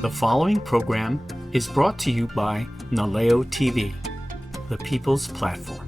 The following program is brought to you by Naleo TV, the people's platform.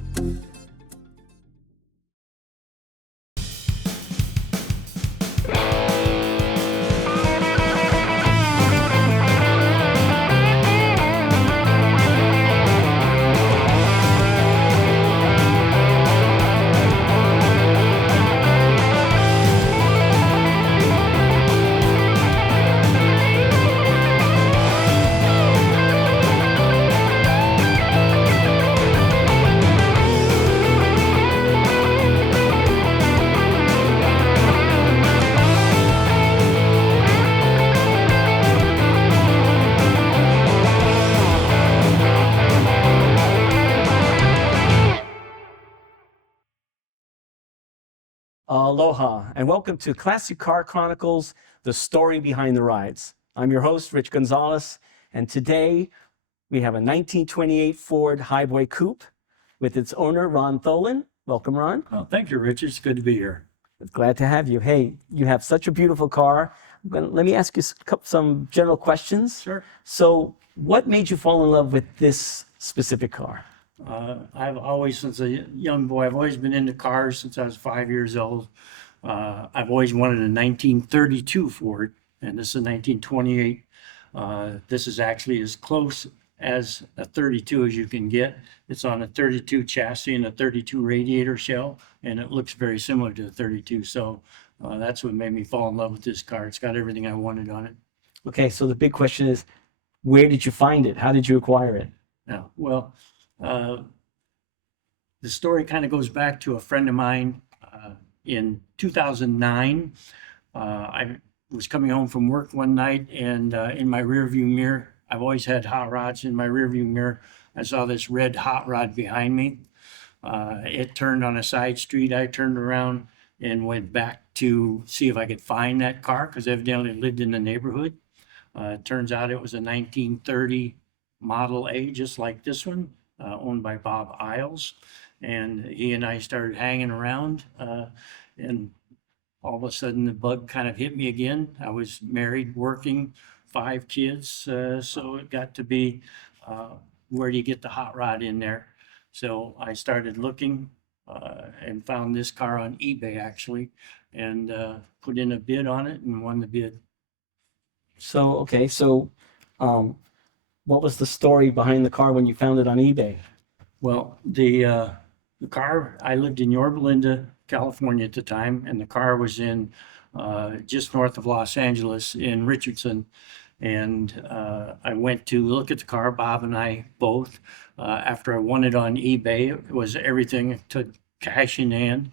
Aloha, and welcome to Classic Car Chronicles, the story behind the rides. I'm your host, Rich Gonzalez, and today we have a 1928 Ford Highboy coupe with its owner, Ron Tholen. Welcome, Ron. Well, thank you, Rich. It's good to be here. Glad to have you. Hey, you have such a beautiful car. Let me ask you some general questions. Sure. So, what made you fall in love with this specific car? I've always, since a young boy, I've always been into cars since I was 5 years old. I've always wanted a 1932 Ford, and this is a 1928. This is actually as close as a 32 as you can get. It's on a 32 chassis and a 32 radiator shell, and it looks very similar to the 32. So that's what made me fall in love with this car. It's got everything I wanted on it. Okay, so the big question is, where did you find it? How did you acquire it? Yeah, well, the story kind of goes back to a friend of mine. In 2009, I was coming home from work one night, and in my rearview mirror, I've always had hot rods. In my rearview mirror, I saw this red hot rod behind me. It turned on a side street. I turned around and went back to see if I could find that car, because evidently it lived in the neighborhood. It turns out it was a 1930 Model A, just like this one, owned by Bob Isles. And he and I started hanging around, and all of a sudden the bug kind of hit me again. I was married, working, 5 kids, so it got to be, where do you get the hot rod in there? So I started looking and found this car on eBay, actually, and put in a bid on it and won the bid. So, okay, so what was the story behind the car when you found it on eBay? Well, the car, I lived in Yorba Linda, California at the time, and the car was in just north of Los Angeles in Richardson. And I went to look at the car, Bob and I both. After I won it on eBay, it was everything. It took cash in hand.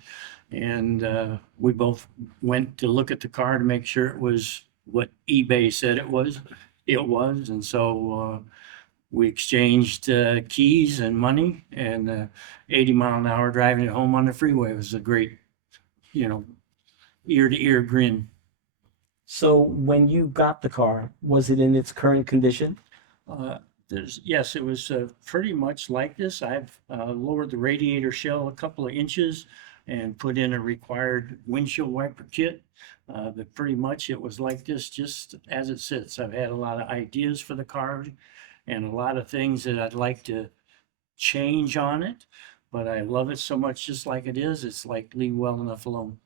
And we both went to look at the car to make sure it was what eBay said it was. It was. And so we exchanged keys and money, and 80 mile an hour driving it home on the freeway was a great, ear to ear grin. So when you got the car, was it in its current condition? Yes, it was pretty much like this. I've lowered the radiator shell a couple of inches and put in a required windshield wiper kit. But pretty much it was like this, just as it sits. I've had a lot of ideas for the car and a lot of things that I'd like to change on it, but I love it so much just like it is. It's like, leave well enough alone.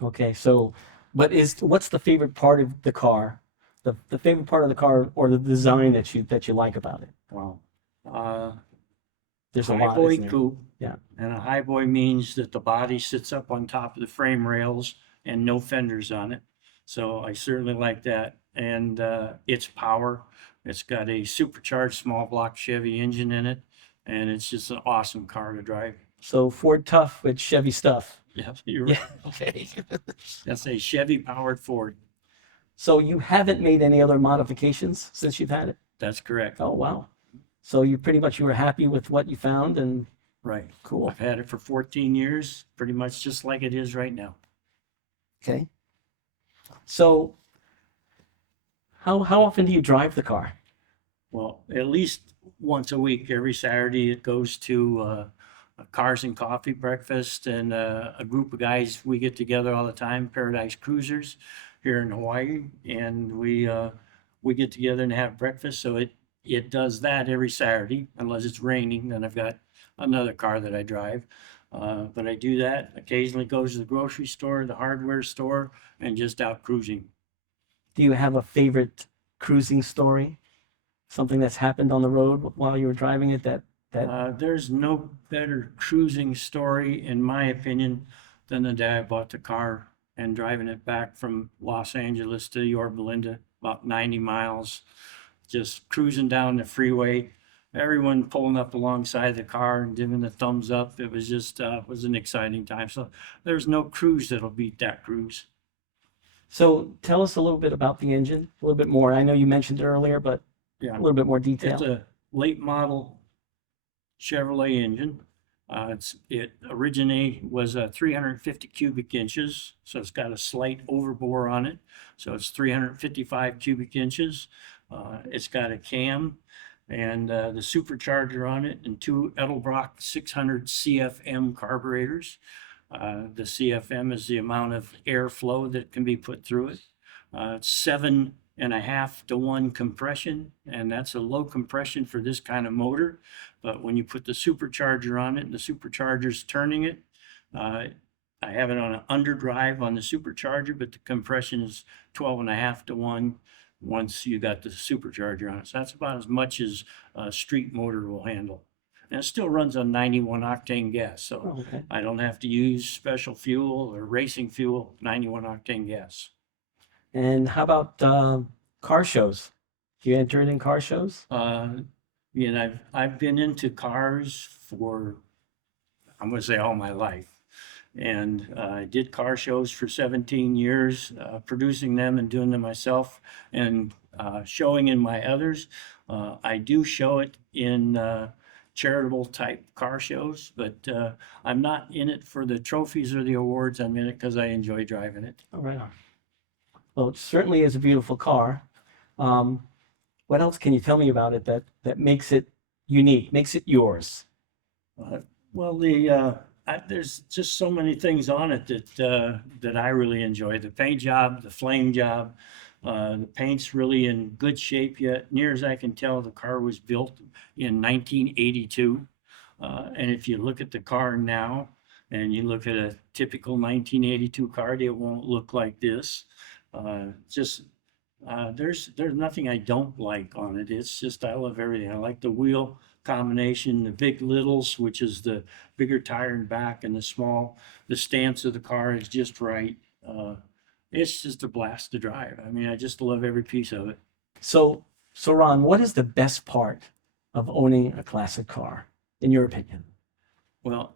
Okay, so what's the favorite part of the car? The favorite part of the car, or the design that you like about it? Wow. There's a lot, Highboy isn't there? coupe. Yeah. And a highboy means that the body sits up on top of the frame rails and no fenders on it. So I certainly like that. And its power. It's got a supercharged small block Chevy engine in it, and it's just an awesome car to drive. So Ford tough with Chevy stuff. Yeah, you're right. Yeah. Okay. That's a Chevy powered Ford. So you haven't made any other modifications since you've had it? That's correct. Oh, wow. So you were happy with what you found, and Right. cool. I've had it for 14 years, pretty much just like it is right now. Okay. So how often do you drive the car? Well, at least once a week. Every Saturday it goes to a cars and coffee breakfast, and a group of guys, we get together all the time, Paradise Cruisers here in Hawaii, and we we get together and have breakfast. So it does that every Saturday, unless it's raining. Then I've got another car that I drive. But I do that. Occasionally goes to the grocery store, the hardware store, and just out cruising. Do you have a favorite cruising story? Something that's happened on the road while you were driving it that There's no better cruising story, in my opinion, than the day I bought the car and driving it back from Los Angeles to Yorba Linda, about 90 miles, just cruising down the freeway. Everyone pulling up alongside the car and giving the thumbs up. It was just was an exciting time. So there's no cruise that'll beat that cruise. So tell us a little bit about the engine, a little bit more. I know you mentioned it earlier, but Yeah, a little bit more it's detail. a late model Chevrolet engine. It originally was 350 cubic inches, so it's got a slight overbore on it. So it's 355 cubic inches. It's got a cam and the supercharger on it and two Edelbrock 600 CFM carburetors. The CFM is the amount of airflow that can be put through it. It's 7.5 to 1 compression, and that's a low compression for this kind of motor. But when you put the supercharger on it and the supercharger's turning it, I have it on an underdrive on the supercharger, but the compression is 12.5 to 1 once you got the supercharger on it. So that's about as much as a street motor will handle. And it still runs on 91 octane gas, so Oh, okay. I don't have to use special fuel or racing fuel, 91 octane gas. And how about car shows? Do you enter it in car shows? I've been into cars for, I'm gonna say, all my life. And I did car shows for 17 years, producing them and doing them myself and showing in my others. I do show it in charitable type car shows, but I'm not in it for the trophies or the awards. I'm in it because I enjoy driving it. All right. Well, it certainly is a beautiful car. What else can you tell me about it that makes it unique, makes it yours? Well, there's just so many things on it that I really enjoy. The paint job, the flame job, the paint's really in good shape yet. Near as I can tell, the car was built in 1982. And if you look at the car now and you look at a typical 1982 car, it won't look like this. There's nothing I don't like on it. It's just I love everything. I like the wheel combination, the big littles, which is the bigger tire in back and the stance of the car is just right. It's just a blast to drive. I mean, I just love every piece of it. So, Ron, what is the best part of owning a classic car, in your opinion? Well,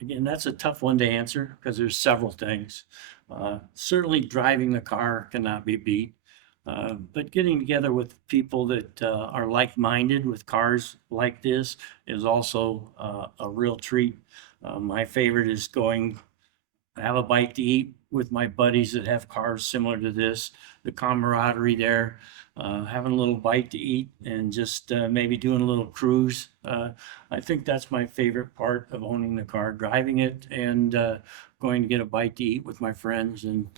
again, that's a tough one to answer because there's several things. Certainly driving the car cannot be beat. But getting together with people that are like-minded with cars like this is also a real treat. My favorite is going have a bite to eat with my buddies that have cars similar to this. The camaraderie there, having a little bite to eat and just maybe doing a little cruise. I think that's my favorite part of owning the car, driving it and going to get a bite to eat with my friends and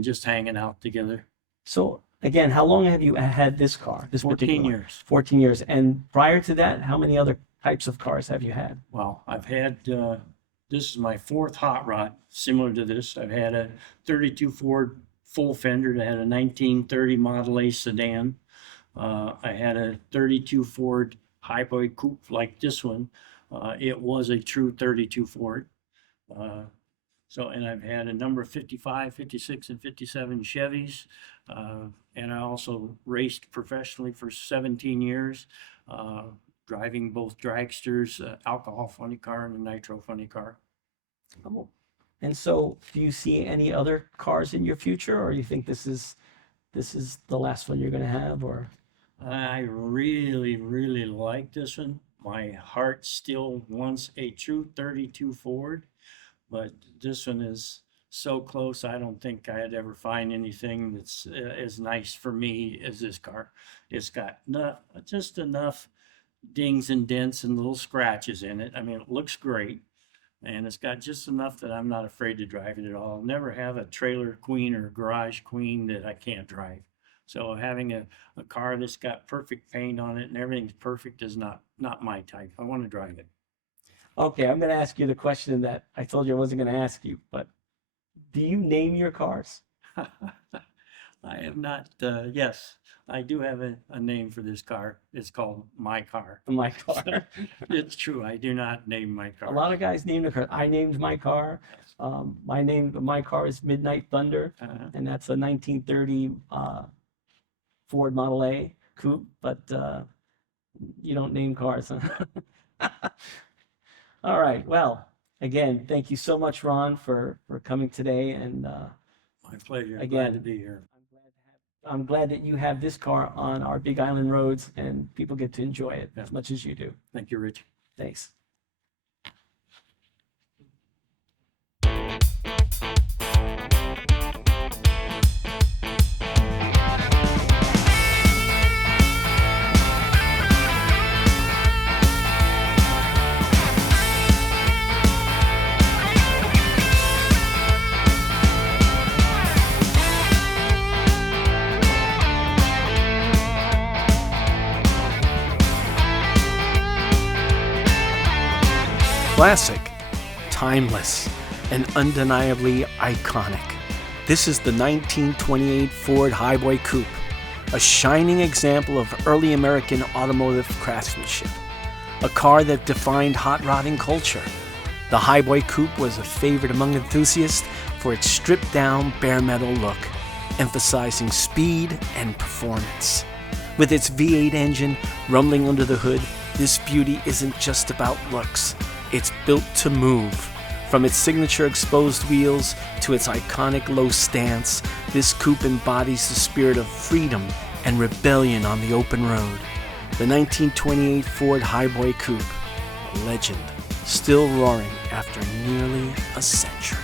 just hanging out together. So, again, how long have you had this car, this 14 particular one? years. 14 years. And prior to that, how many other types of cars have you had? Well, I've had, this is my fourth hot rod, similar to this. I've had a 32 Ford full fender that had a 1930 Model A sedan. I had a 32 Ford Highboy coupe like this one. It was a true 32 Ford. And I've had a number of 55, 56, and 57 Chevys. And I also raced professionally for 17 years, driving both dragsters, alcohol funny car, and a nitro funny car. Oh. And so, do you see any other cars in your future, or you think this is the last one you're going to have, or? I really, really like this one. My heart still wants a true 32 Ford, but this one is so close. I don't think I'd ever find anything that's as nice for me as this car. It's got just enough dings and dents and little scratches in it. I mean, it looks great. And it's got just enough that I'm not afraid to drive it at all. I'll never have a trailer queen or a garage queen that I can't drive. So having a car that's got perfect paint on it and everything's perfect is not my type. I want to drive it. Okay, I'm going to ask you the question that I told you I wasn't going to ask you, but do you name your cars? I have not, yes, I do have a name for this car. It's called my car. My car. It's true. I do not name my car. A lot of guys name their car. I named my car. My name of my car is Midnight Thunder, and that's a 1930 Ford Model A coupe. But you don't name cars, huh? All right. Well, again, thank you so much, Ron, for coming today. And My pleasure. Again, Glad to be here. I'm glad that you have this car on our Big Island roads and people get to enjoy it as much as you do. Thank you, Rich. Thanks. Classic, timeless, and undeniably iconic. This is the 1928 Ford Highboy coupe, a shining example of early American automotive craftsmanship, a car that defined hot rodding culture. The Highboy coupe was a favorite among enthusiasts for its stripped-down bare metal look, emphasizing speed and performance. With its V8 engine rumbling under the hood, this beauty isn't just about looks. It's built to move. From its signature exposed wheels to its iconic low stance, this coupe embodies the spirit of freedom and rebellion on the open road. The 1928 Ford Highboy coupe, a legend, still roaring after nearly a century.